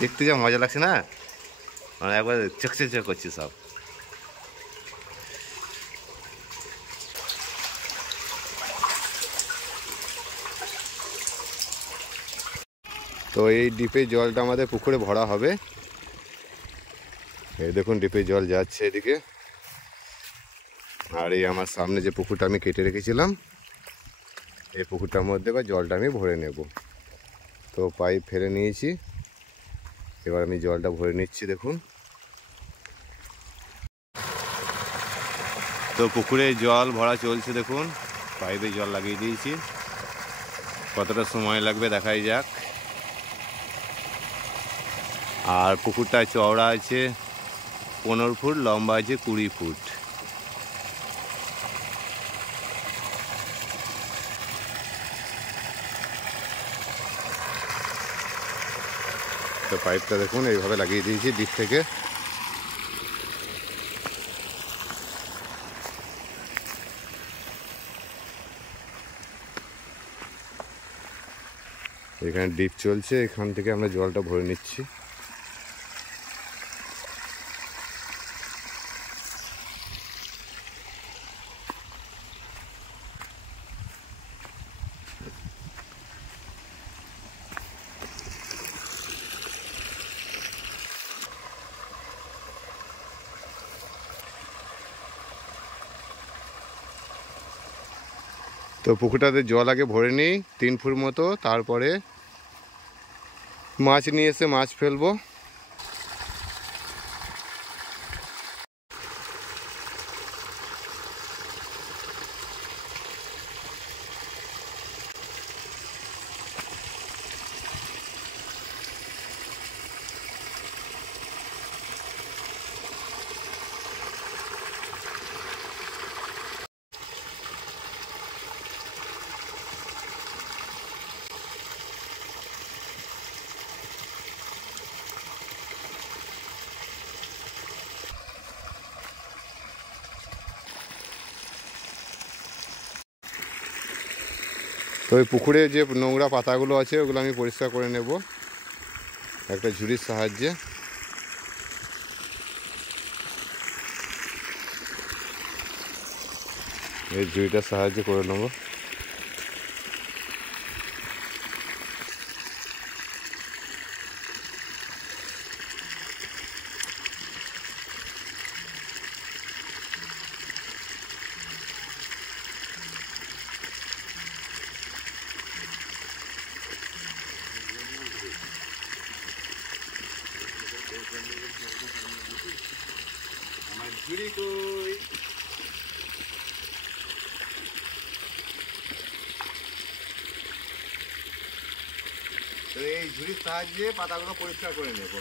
দেখতে যা মজা লাগছে না, মানে একবার চকচক করছে সব। তো এই ডিপে জলটা আমাদের পুকুরে ভরা হবে। এই দেখুন ডিপে জল যাচ্ছে এদিকে। আর এই আমার সামনে যে পুকুরটা আমি কেটে রেখেছিলাম, এই পুকুরটার মধ্যে বা জলটা আমি ভরে নেব। তো পাইপ ফেলে নিয়েছি, এবার আমি জলটা ভরে নিচ্ছি। দেখুন, তো পুকুরে জল ভরা চলছে। দেখুন পাইপে জল লাগিয়ে দিয়েছি, কতটা সময় লাগবে দেখাই যাক। আর পুকুরটা চওড়া আছে 15 ফুট, লম্বা আছে 20 ফুট। তো পাইপটা দেখুন এইভাবে লাগিয়ে দিয়েছি ডিপ থেকে। এখানে ডিপ চলছে, এখান থেকে আমরা জলটা ভরে নিচ্ছি। তো পুকুরটাতে জল আগে ভরে নিই 3 ফুট মতো, তারপরে মাছ নিয়ে এসে মাছ ফেলবো। তো ওই পুকুরে যে নোংরা পাতাগুলো আছে ওগুলো আমি পরিষ্কার করে নেব একটা ঝুড়ির সাহায্যে। এই ঝুড়িটার সাহায্যে করে নেব। আমার ঝুড়ি কই? তো এই ঝুড়ির সাহায্যে পাতাগুলো পরিষ্কার করে নেব।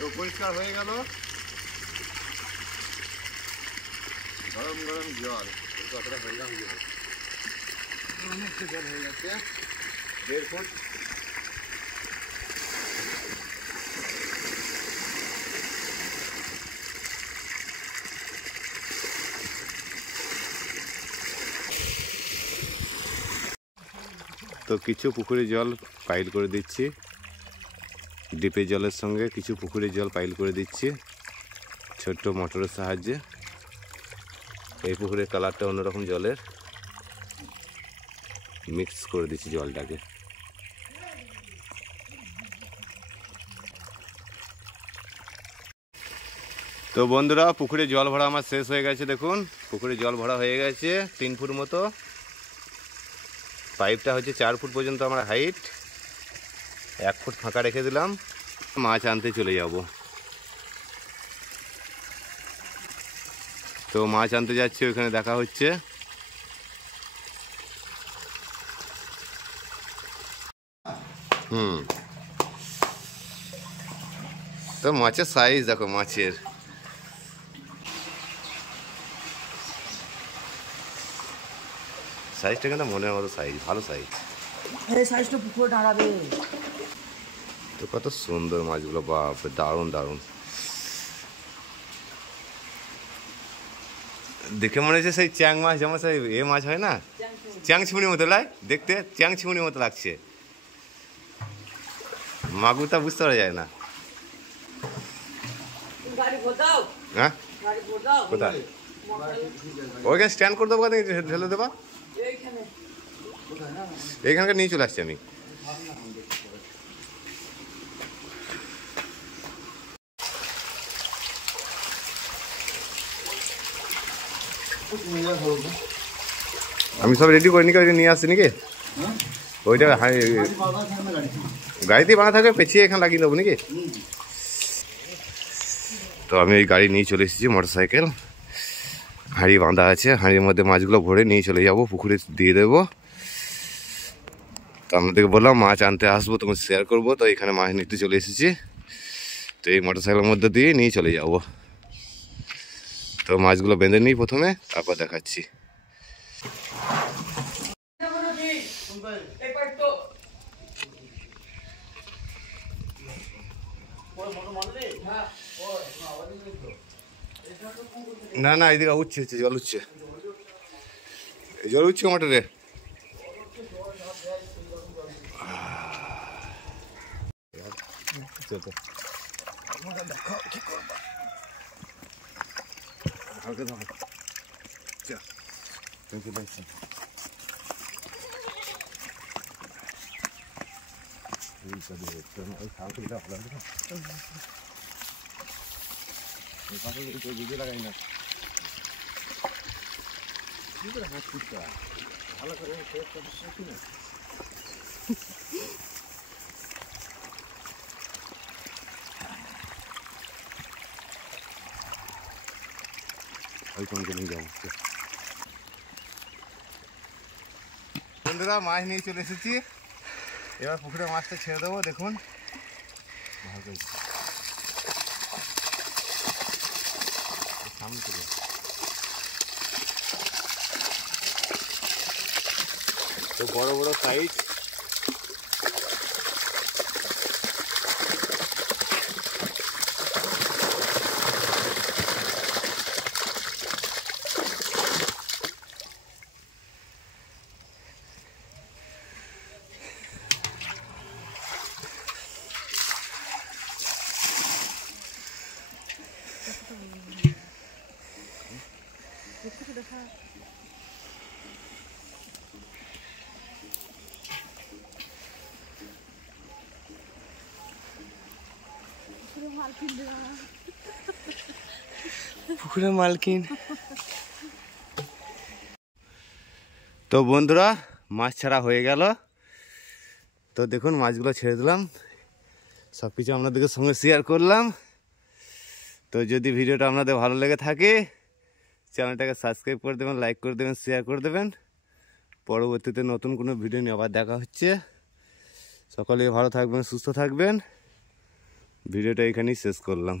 তো পরিষ্কার হয়ে গেল। গরম গরম জল, কতটা হয়ে গেল, অনেকটা জল হয়ে গেছে, 1.5 ফুট। তো কিছু পুকুরে জল পাইল করে দিচ্ছি, ডিপে জলের সঙ্গে কিছু পুকুরে জল পাইল করে দিচ্ছি ছোট্ট মোটরের সাহায্যে। এই পুকুরের কালারটা অন্যরকম, জলের মিক্স করে দিচ্ছি জলটাকে। তো বন্ধুরা পুকুরে জল ভরা আমার শেষ হয়ে গেছে। দেখুন পুকুরে জল ভরা হয়ে গেছে 3 ফুট মতো। পাইপটা হচ্ছে 4 ফুট পর্যন্ত আমার হাইট, 1 ফুট ফাঁকা রেখে দিলাম। মাছ আনতে চলে যাব। তো মাছ আনতে যাচ্ছি, ওখানে দেখা হচ্ছে। তো মাছের সাইজ দেখো, মাছের সাইজটা কিন্তু মনের মতো সাইজ, ভালো সাইজ। এই সাইজটা পুকুরে দাঁড়াবে। তো কত সুন্দর মাছগুলো, বাপ দারুণ দারুণ দেখে মনে হচ্ছে সেই চ্যাং মাছ, যেমন সেই এ মাছ হয় না, চ্যাং ছিমুনির মতো লাগে দেখতে, চ্যাং ছিমুনির মতো লাগছে। মাগুরটা বুঝতে পারা যায় না। হ্যাঁ কোথায়? ওইখানে স্ট্যান্ড করে দেবো, ঢেলে দেবা। এইখানকার নিয়ে চলে আসছি আমি। আমি সব রেডি করে নিয়ে আসছি নাকি? ওইটা গাড়িতেই বানা থাকবে, পেছিয়ে এখানে লাগিয়ে দেবো নাকি? তো আমি ওই গাড়ি নিয়ে চলে এসেছি, মোটরসাইকেল। হাঁড়ি বাঁধা আছে, হাঁড়ির মধ্যে মাছগুলো ভরে নিয়ে চলে যাব, পুকুরে দিয়ে দেবো। তো আপনাদেরকে বললাম মাছ আনতে আসবো, তোমার শেয়ার করবো। তো এখানে মাছ নিতে চলে এসেছি। তো এই মোটরসাইকেলের মধ্যে দিয়ে নিয়ে চলে যাব। তো মাছগুলো বেঁধে নিই প্রথমে, তারপর দেখাচ্ছি। না না, এদিকে উঠছে, জল উঠছে, জল উঠছে মোটরে। লাগাই না ভালো করে বন্ধুরা মাছ নিয়ে চলে এসেছি। এবার পুকুরে মাছটা ছেড়ে দেবো। দেখুন সামনে চলে তো বড় বড় সাইজ। পুকুরের মালকিন। তো বন্ধুরা মাছ ছাড়া হয়ে গেল। তো দেখুন মাছগুলো ছেড়ে দিলাম, সব কিছু আপনাদেরকে সঙ্গে শেয়ার করলাম। তো যদি ভিডিওটা আপনাদের ভালো লেগে থাকে চ্যানেলটাকে সাবস্ক্রাইব করে দেবেন, লাইক করে দেবেন, শেয়ার করে দেবেন। পরবর্তীতে নতুন কোনো ভিডিও নিয়ে আবার দেখা হচ্ছে। সকলে ভালো থাকবেন, সুস্থ থাকবেন। ভিডিওটা এখানেই শেষ করলাম।